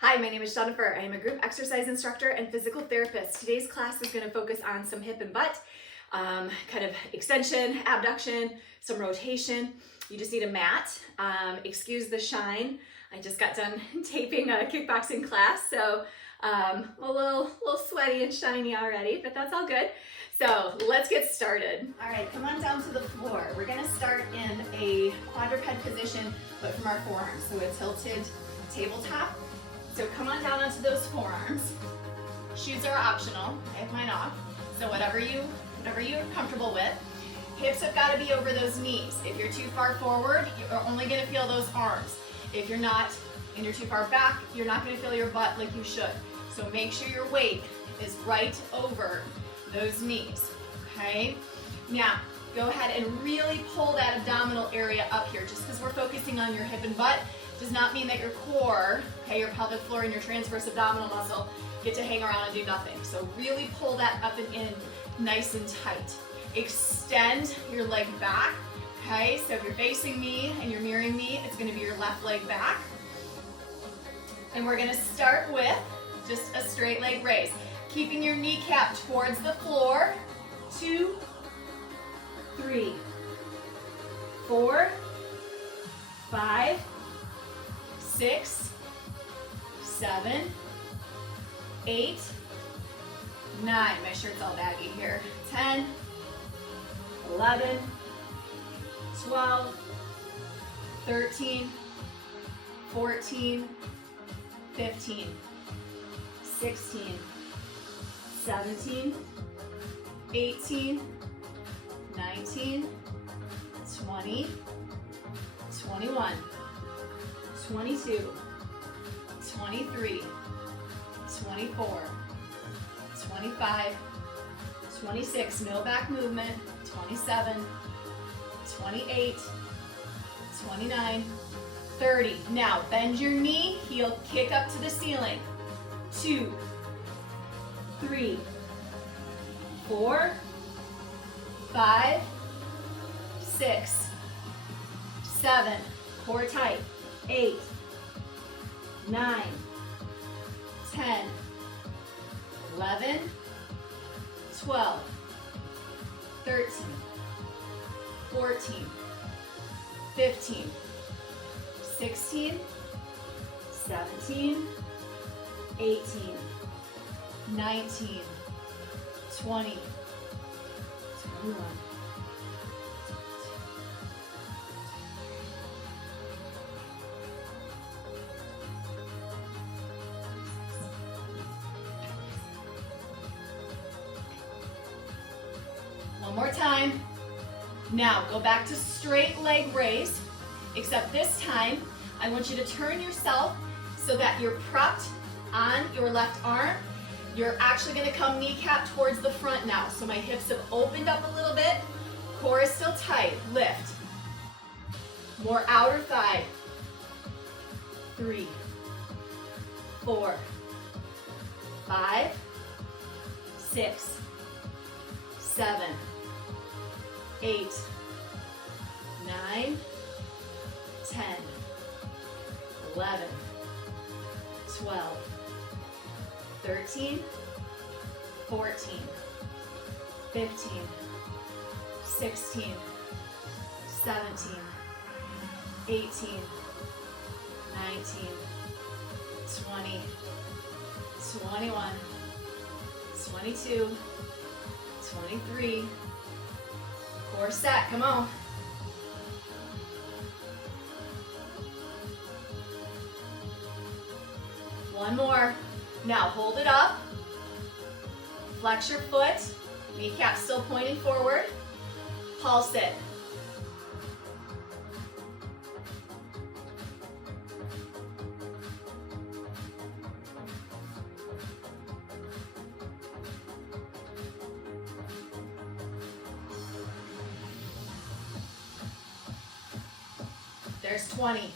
Hi, my name is Jennifer. I am a group exercise instructor and physical therapist. Today's class is going to focus on some hip and butt, kind of extension, abduction, some rotation. You just need a mat. Excuse the shine. I just got done taping a kickboxing class, so a little sweaty and shiny already, but that's all good. So let's get started. All right, come on down to the floor. We're going to start in a quadruped position, but from our forearms, so a tilted tabletop. So come on down onto those forearms. Shoes are optional. I have mine off. So whatever you're comfortable with. Hips have got to be over those knees. If you're too far forward, you're only going to feel those arms. If you're not, and you're too far back, you're not going to feel your butt like you should. So make sure your weight is right over those knees, okay? Now, go ahead and really pull that abdominal area up here. Just because we're focusing on your hip and butt does not mean that your core, okay, your pelvic floor and your transverse abdominal muscle get to hang around and do nothing. So really pull that up and in nice and tight. Extend your leg back, okay? So if you're facing me and you're mirroring me, it's gonna be your left leg back. And we're gonna start with just a straight leg raise. Keeping your kneecap towards the floor. 2, 3, 4, 5, 6, 7, 8, 9. My shirt's all baggy here. 10, 11, 12, 13, 14, 15, 16, 17, 18, 19, 20, 21, 22, 23, 24, 25, 26, no back movement, 27, 28, 29, 30. Now bend your knee, heel kick up to the ceiling. 2, 3, 4, 5, 6, 7, core tight, 8, 9, 10, 11, 12, 13, 14, 15, 16, 17, 18, 19, 20, 21. One more time. Now go back to straight leg raise, except this time I want you to turn yourself so that you're propped on your left arm. You're actually going to come kneecap towards the front now. So my hips have opened up a little bit. Core is still tight. Lift. More outer thigh. 3, 4, 5, 6, 7, 8, 9, 10, 11, 12, 13, 14, 15, 16, 17, 18, 19, 20, 21, 22, 23, core set, come on. One more. Now hold it up. Flex your foot. Kneecap still pointing forward. Pulse it. There's 20.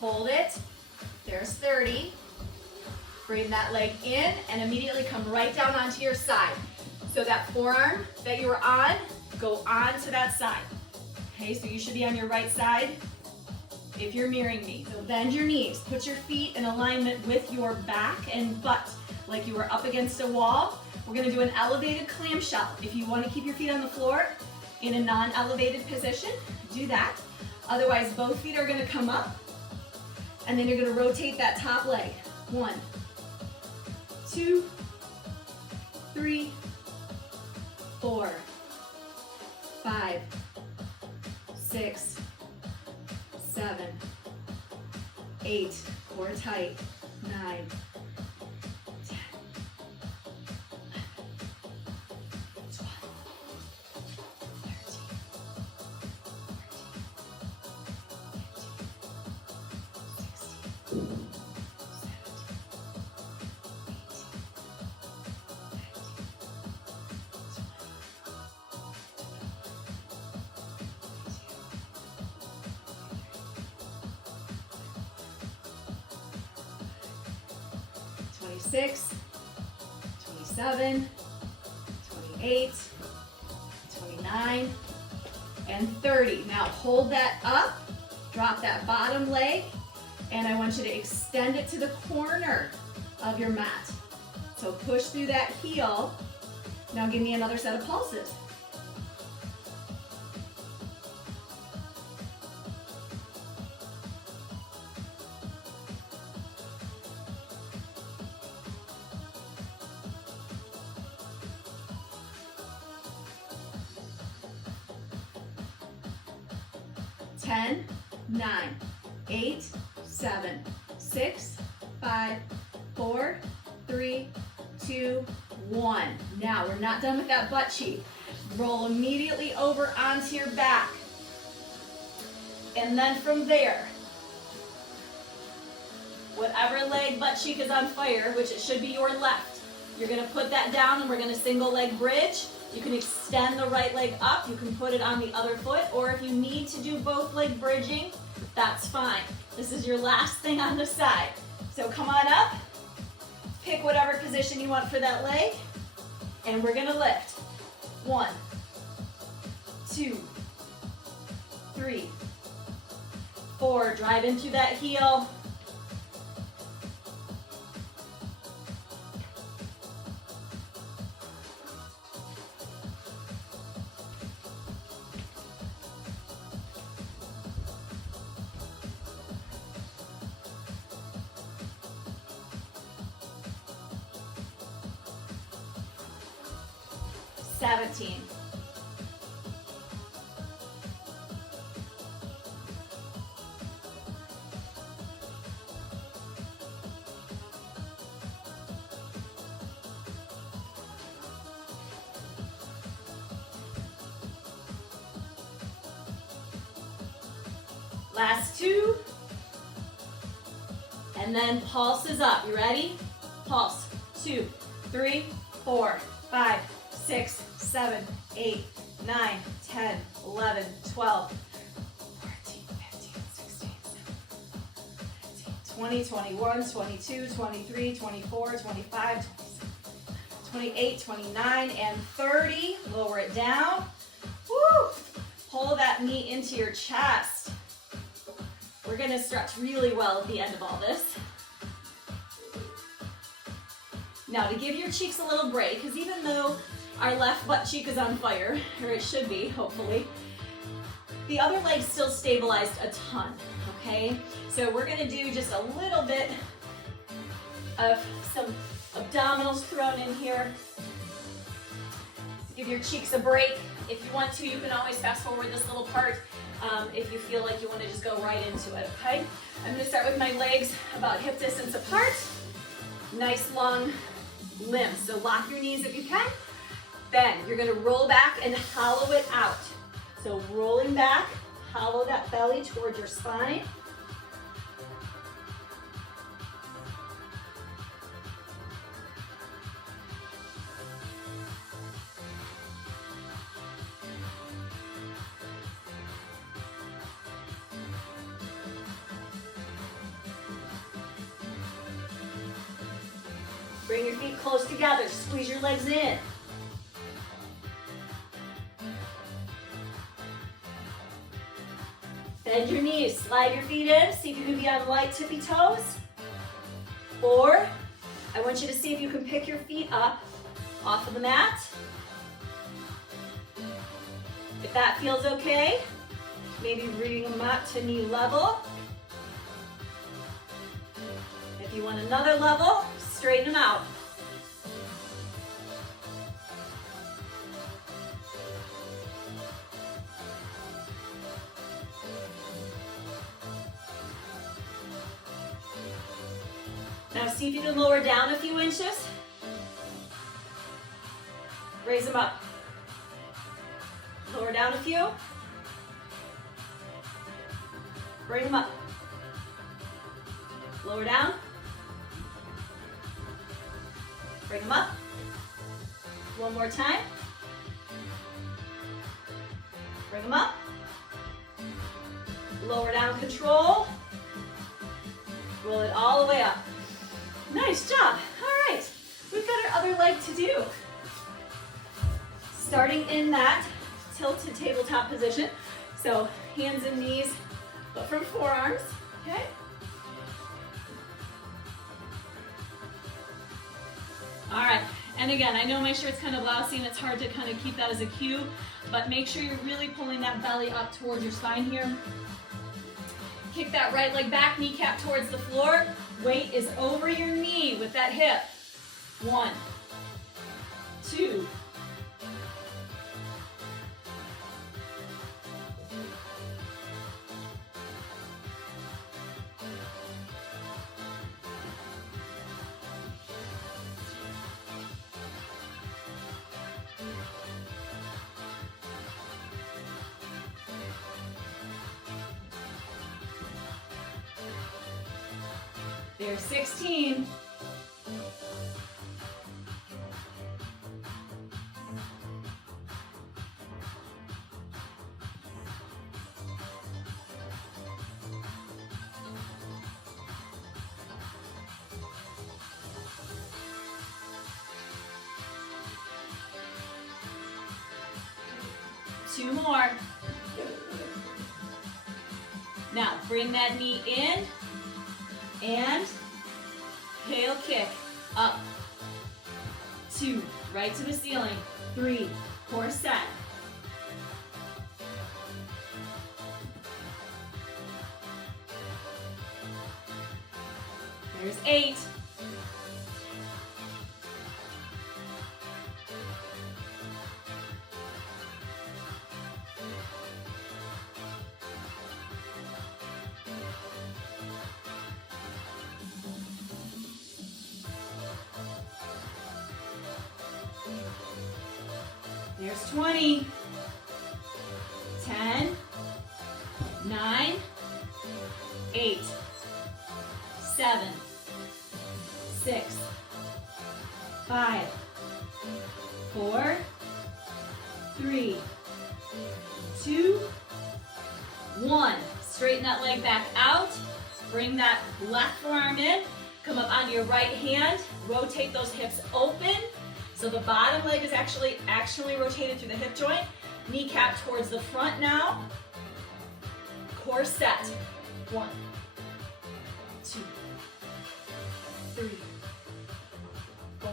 Hold it. There's 30. Bring that leg in and immediately come right down onto your side. So that forearm that you were on go on to that side. Okay, so you should be on your right side if you're mirroring me. So bend your knees, put your feet in alignment with your back and butt, like you were up against a wall. We're gonna do an elevated clamshell. If you wanna keep your feet on the floor in a non-elevated position, do that. Otherwise, both feet are gonna come up, and then you're gonna rotate that top leg. 1, 2, 3, 4, 5, 6, 7, 8, core tight, 9, 10, 11, 12, 13, 14, 15, 16, 26, 27, 28, 29, and 30. Now hold that up, drop that bottom leg, and I want you to extend it to the corner of your mat. So push through that heel. Now give me another set of pulses. Ten, 9, 8, 7, 6, 5, 4, 3, 2, 1. Now we're not done with that butt cheek. Roll immediately over onto your back. And then from there, whatever leg butt cheek is on fire, which it should be your left, you're gonna put that down and we're gonna single leg bridge. You can extend the right leg up, you can put it on the other foot, or if you need to do both leg bridging, that's fine. This is your last thing on the side. So come on up, pick whatever position you want for that leg, and we're gonna lift. 1, 2, 3, 4, drive into that heel. 17. Last 2. And then pulses up. You ready? Pulse. 2, 3, 4, 5, 6, 7, 8, 9, 10, 11, 12, 14, 15, 16, 17, 20, 21, 22, 23, 24, 25, 26, 28, 29, and 30. Lower it down. Woo! Pull that knee into your chest. We're gonna stretch really well at the end of all this. Now to give your cheeks a little break, because even though our left butt cheek is on fire, or it should be, hopefully, the other leg's still stabilized a ton, okay? So we're gonna do just a little bit of some abdominals thrown in here. Give your cheeks a break. If you want to, you can always fast forward this little part if you feel like you want to just go right into it, okay? I'm gonna start with my legs about hip distance apart. Nice long limbs, so lock your knees if you can. Then you're gonna roll back and hollow it out. So rolling back, hollow that belly towards your spine. Bring your feet close together, squeeze your legs in. Bend your knees, slide your feet in, see if you can be on light tippy toes. Or I want you to see if you can pick your feet up off of the mat. If that feels okay, maybe bring them up to knee level. If you want another level, straighten them out. Now see if you can lower down a few inches. Raise them up. Lower down a few. Bring them up. Lower down. Bring them up. One more time. Bring them up. Lower down, control. Roll it all the way up. Nice job. All right, we've got our other leg to do. Starting in that tilted tabletop position. So hands and knees, but from forearms, okay? All right, and again, I know my shirt's kind of lousy and it's hard to kind of keep that as a cue, but make sure you're really pulling that belly up towards your spine here. Kick that right leg back, kneecap towards the floor. Weight is over your knee with that hip. 1, 2, 16. Two more. Now bring that knee in and tail kick up. 2, right to the ceiling. 3, core set. There's 8. There's 20. 10, 9, 8, 7, 6, 5, 4, 3, 2, 1. Straighten that leg back out. Bring that left forearm in. Come up onto your right hand. Rotate those hips open. So the bottom leg is actually rotated through the hip joint. Kneecap towards the front now. Core set. 1, 2, 3, 4,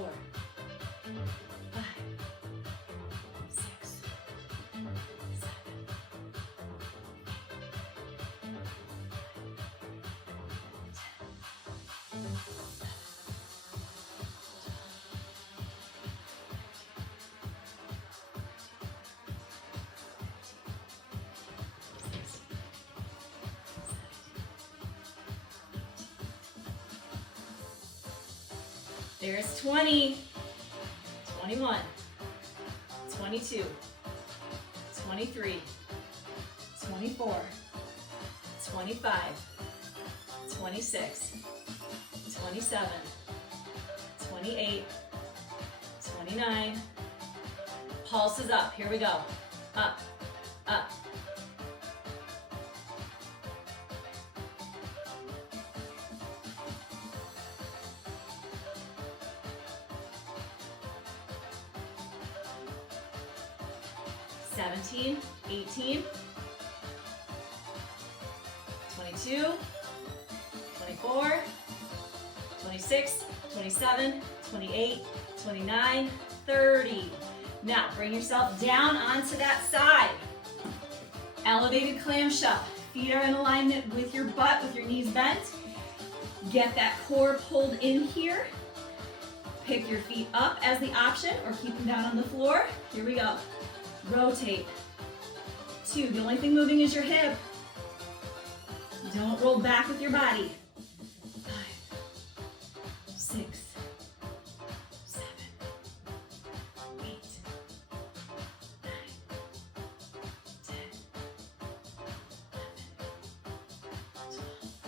5, 6, 7, 10. There's 20, 21, 22, 23, 24, 25, 26, 27, 28, 29. Pulses up. Here we go. Up, up. $17, $18, 22, 24, 26, 27, 28, 29, 30. Now bring yourself down onto that side. Elevated clamshell. Feet are in alignment with your butt, with your knees bent. Get that core pulled in here. Pick your feet up as the option or keep them down on the floor. Here we go. Rotate. 2. The only thing moving is your hip. Don't roll back with your body. 5, 6, 7, 8, 9, 10, 11, 12,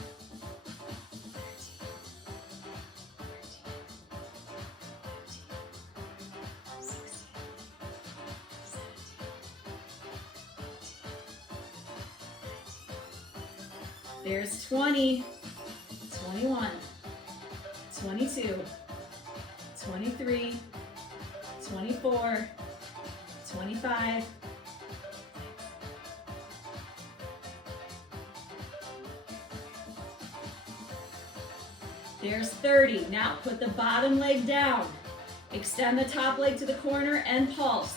13, 16, 17, 18, 19. There's 20, 21, 22, 23, 24, 25. There's 30. Now put the bottom leg down. Extend the top leg to the corner and pulse.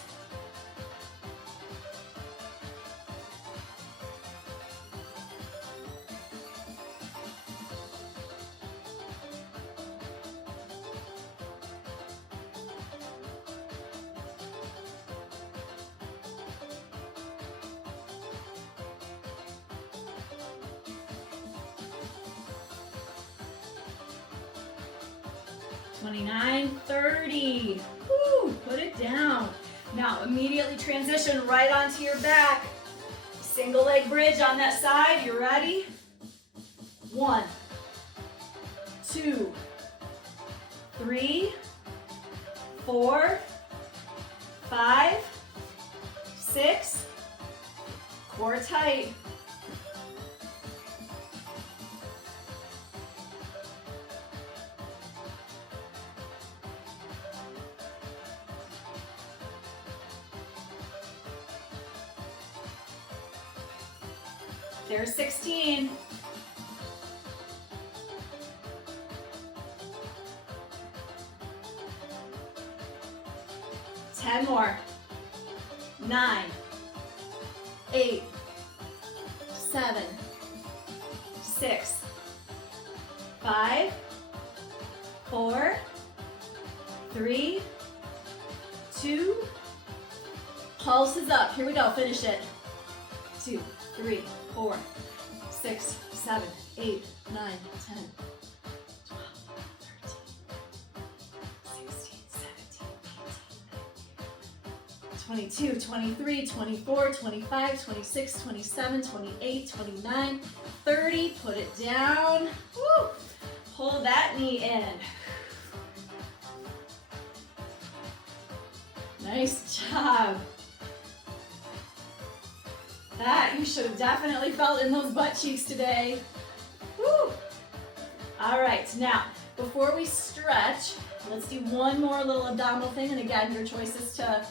$29, $30. Woo, put it down. Now immediately transition right onto your back. Single leg bridge on that side. You ready? 1, 2, 3, 4, 5, 6. Core tight. There's 16. Ten more. 9, 8, 7, 6, 5, 4, 3, 2. Pulse is up. Here we go. Finish it. 2, 3, 4, 6, 7, 8, 9, 10, 12, 13, 16, 17, 18, 22, 23, 24, 25, 26, 27, 28, 29, 30. Put it down. Woo. Pull that knee in. Nice job. That you should have definitely felt in those butt cheeks today. Woo. All right, now before we stretch, let's do one more little abdominal thing. And again, your choice is to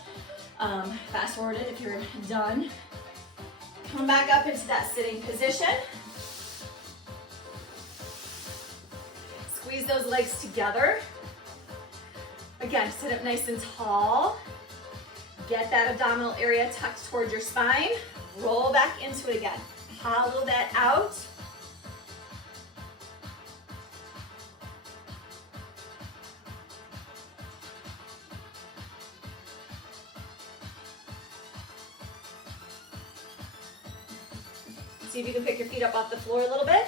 fast forward it if you're done. Come back up into that sitting position. Squeeze those legs together. Again, sit up nice and tall. Get that abdominal area tucked towards your spine. Roll back into it again. Hollow that out. See if you can pick your feet up off the floor a little bit.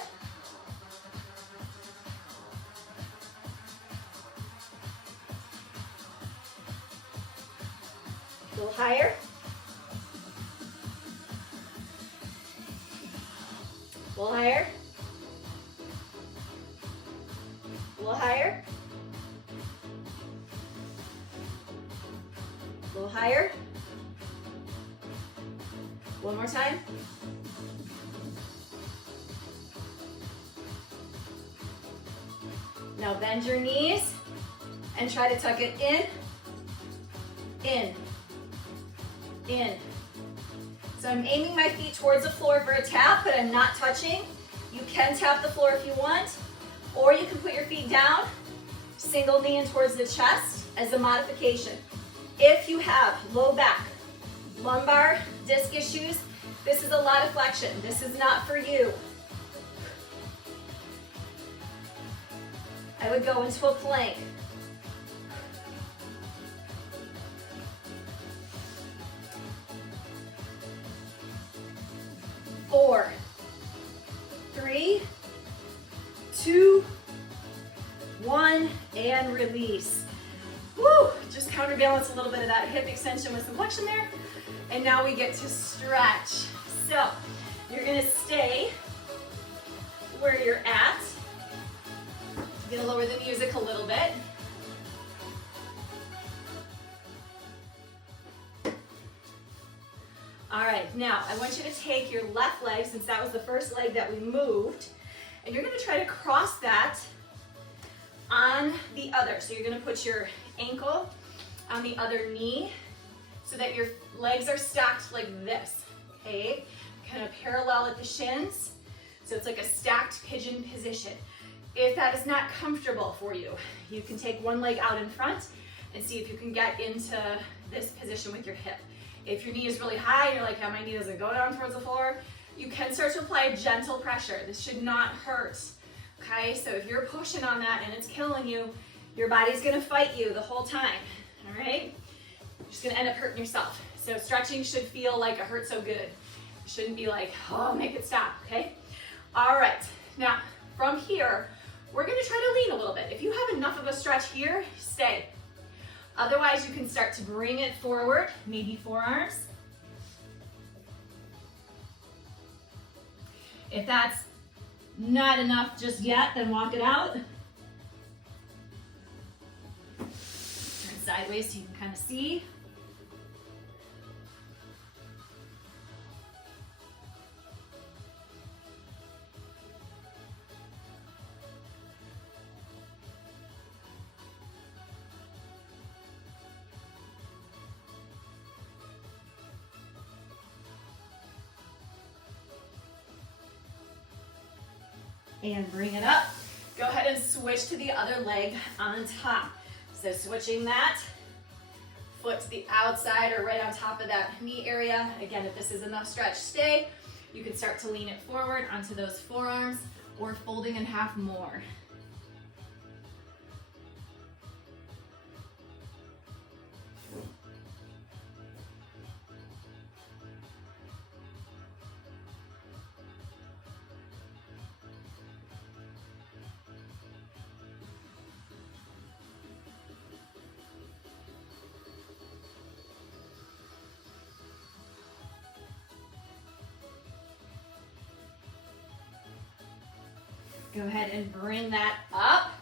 A little higher. A little higher. A little higher. A little higher. One more time. Now bend your knees and try to tuck it in, in. So I'm aiming my feet towards the floor for a tap, but I'm not touching. You can tap the floor if you want, or you can put your feet down, single knee in towards the chest as a modification. If you have low back, lumbar, disc issues, this is a lot of flexion. This is not for you. I would go into a plank. 4, 3, 2, 1, and release. Woo! Just counterbalance a little bit of that hip extension with some flexion there. And now we get to stretch. So you're gonna stay where you're at. I'm gonna lower the music a little bit. All right, now I want you to take your left leg, since that was the first leg that we moved, and you're gonna try to cross that on the other. So you're gonna put your ankle on the other knee so that your legs are stacked like this, okay? Kind of parallel at the shins. So it's like a stacked pigeon position. If that is not comfortable for you, you can take one leg out in front and see if you can get into this position with your hip. If your knee is really high and you're like, yeah, my knee doesn't go down towards the floor, you can start to apply gentle pressure. This should not hurt, okay? So if you're pushing on that and it's killing you, your body's gonna fight you the whole time, all right? You're just gonna end up hurting yourself. So stretching should feel like it hurt so good. It shouldn't be like, oh, make it stop, okay? All right, now from here, we're gonna try to lean a little bit. If you have enough of a stretch here, stay. Otherwise, you can start to bring it forward, maybe forearms. If that's not enough just yet, then walk it out. Turn sideways so you can kind of see. And bring it up. Go ahead and switch to the other leg on top. So switching that foot to the outside or right on top of that knee area. Again, if this is enough stretch, stay. You can start to lean it forward onto those forearms or folding in half more. Go ahead and bring that up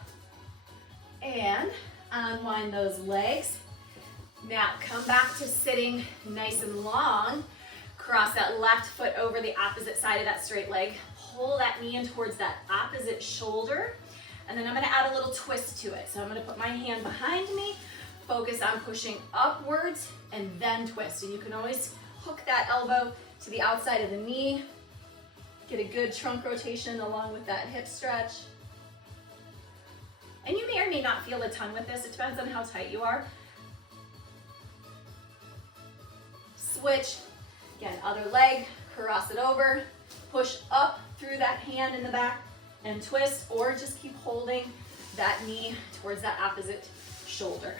and unwind those legs. Now come back to sitting nice and long. Cross that left foot over the opposite side of that straight leg. Pull that knee in towards that opposite shoulder. And then I'm gonna add a little twist to it. So I'm gonna put my hand behind me, focus on pushing upwards and then twist. And you can always hook that elbow to the outside of the knee. Get a good trunk rotation along with that hip stretch. And you may or may not feel a ton with this. It depends on how tight you are. Switch. Again, other leg, cross it over. Push up through that hand in the back and twist, or just keep holding that knee towards that opposite shoulder.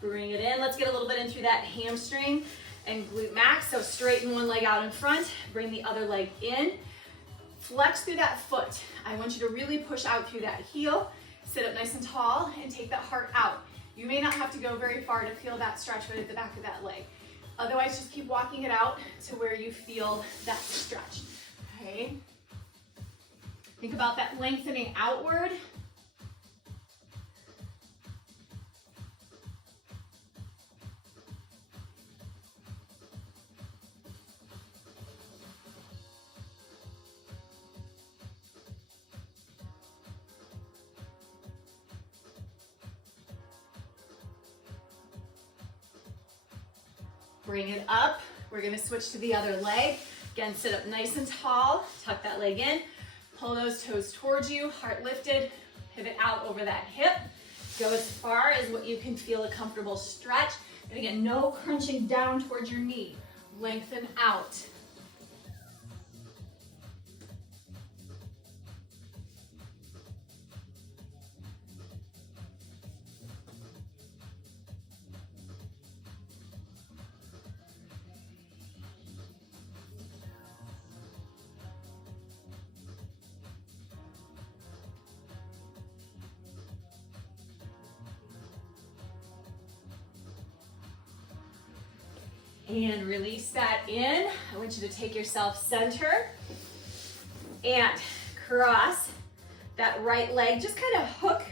Bring it in. Let's get a little bit in through that hamstring and glute max. So straighten one leg out in front, bring the other leg in. Flex through that foot. I want you to really push out through that heel. Sit up nice and tall and take that heart out. You may not have to go very far to feel that stretch right at the back of that leg. Otherwise, just keep walking it out to where you feel that stretch, okay? Think about that lengthening outward. Bring it up. We're gonna switch to the other leg. Again, sit up nice and tall, tuck that leg in, pull those toes towards you, heart lifted, pivot out over that hip. Go as far as what you can feel a comfortable stretch. And again, no crunching down towards your knee. Lengthen out. And release that in. I want you to take yourself center and cross that right leg. Just kind of hook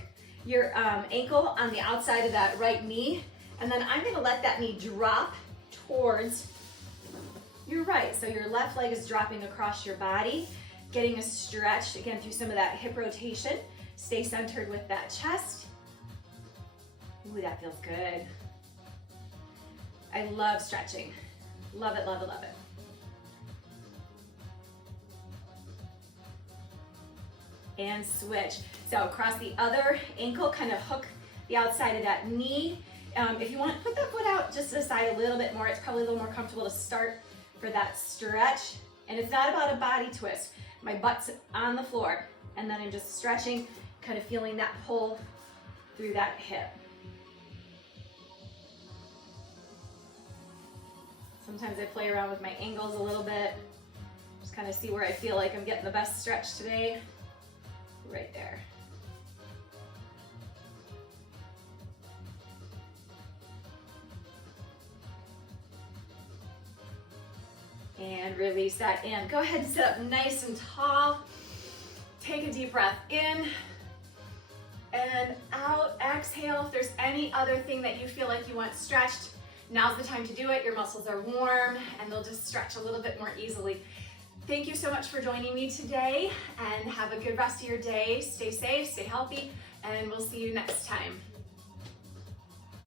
your ankle on the outside of that right knee. And then I'm gonna let that knee drop towards your right. So your left leg is dropping across your body, getting a stretch, again, through some of that hip rotation. Stay centered with that chest. Ooh, that feels good. I love stretching. Love it, love it, love it. And switch. So across the other ankle, kind of hook the outside of that knee. If you want, put that foot out just to the side a little bit more. It's probably a little more comfortable to start for that stretch. And it's not about a body twist. My butt's on the floor. And then I'm just stretching, kind of feeling that pull through that hip. Sometimes I play around with my angles a little bit. Just kind of see where I feel like I'm getting the best stretch today. Right there. And release that in. Go ahead and sit up nice and tall. Take a deep breath in and out. Exhale. If there's any other thing that you feel like you want stretched, now's the time to do it. Your muscles are warm and they'll just stretch a little bit more easily. Thank you so much for joining me today and have a good rest of your day. Stay safe, stay healthy, and we'll see you next time.